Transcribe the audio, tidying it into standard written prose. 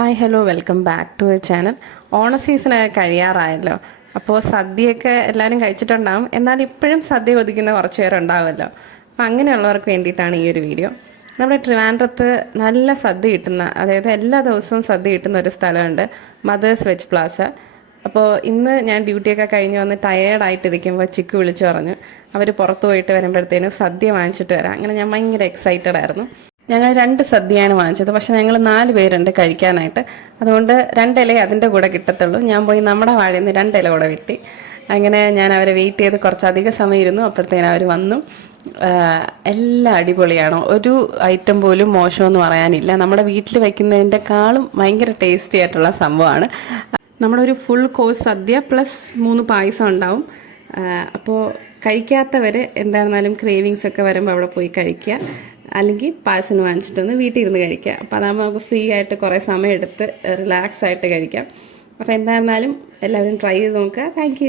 Hi hello welcome back to a channel. ഓണ സീസണൊക്കെ കഴിയാറായല്ലോ. അപ്പോൾ സദ്യയൊക്കെ എല്ലാവരും കഴിച്ചിട്ടുണ്ടാകും. എന്നാൽ ഇപ്പോഴും സദ്യ കൊതിക്കുന്ന കുറച്ച് പേരുണ്ടാവുമല്ലോ. അപ്പം അങ്ങനെയുള്ളവർക്ക് വേണ്ടിയിട്ടാണ് ഈ ഒരു വീഡിയോ. നമ്മുടെ ട്രിവാൻഡ്രത്ത് നല്ല സദ്യ കിട്ടുന്ന, അതായത് എല്ലാ ദിവസവും സദ്യ കിട്ടുന്ന ഒരു സ്ഥലമുണ്ട്, മദേഴ്സ് വെജ് പ്ലാസ. അപ്പോൾ ഇന്ന് ഞാൻ ഡ്യൂട്ടിയൊക്കെ കഴിഞ്ഞ് വന്ന് ടയേർഡായിട്ടിരിക്കുമ്പോൾ ചിക്കു വിളിച്ചു പറഞ്ഞു അവർ പുറത്ത് പോയിട്ട് വരുമ്പോഴത്തേനും സദ്യ വാങ്ങിച്ചിട്ട് വരാം. അങ്ങനെ ഞാൻ ഭയങ്കര എക്സൈറ്റഡ് ആയിരുന്നു. ഞങ്ങൾ 2 സദ്യയാണ് വാങ്ങിച്ചത്. പക്ഷെ ഞങ്ങൾ 4 പേരുണ്ട് കഴിക്കാനായിട്ട്. അതുകൊണ്ട് 2 ഇല അതിൻ്റെ കൂടെ കിട്ടത്തുള്ളൂ. ഞാൻ പോയി നമ്മുടെ വാഴയിൽ നിന്ന് 2 ഇല കൂടെ വെട്ടി. അങ്ങനെ ഞാൻ അവരെ വെയിറ്റ് ചെയ്ത് കുറച്ചധികം സമയം ഇരുന്നു. അപ്പോഴത്തേനും അവർ വന്നു. എല്ലാം അടിപൊളിയാണ്. ഒരു ഐറ്റം പോലും മോശമെന്ന് പറയാനില്ല. നമ്മുടെ വീട്ടിൽ വയ്ക്കുന്നതിൻ്റെക്കാളും ഭയങ്കര ടേസ്റ്റി ആയിട്ടുള്ള സംഭവമാണ്. നമ്മുടെ ഒരു ഫുൾ കോഴ്സ് സദ്യ പ്ലസ് 3 പായസം ഉണ്ടാവും. അപ്പോൾ കഴിക്കാത്തവർ എന്തായിരുന്നാലും ക്രേവിങ്സ് ഒക്കെ വരുമ്പോൾ അവിടെ പോയി കഴിക്കുക, അല്ലെങ്കിൽ പാഴ്സൽ വാങ്ങിച്ചിട്ടൊന്ന് വീട്ടിൽ ഇരുന്ന് കഴിക്കുക. അപ്പോൾ അതാകുമ്പോൾ നമുക്ക് ഫ്രീ ആയിട്ട് കുറേ സമയം എടുത്ത് റിലാക്സ് ആയിട്ട് കഴിക്കാം. അപ്പോൾ എന്തായിരുന്നാലും എല്ലാവരും ട്രൈ ചെയ്ത് നോക്കുക. താങ്ക്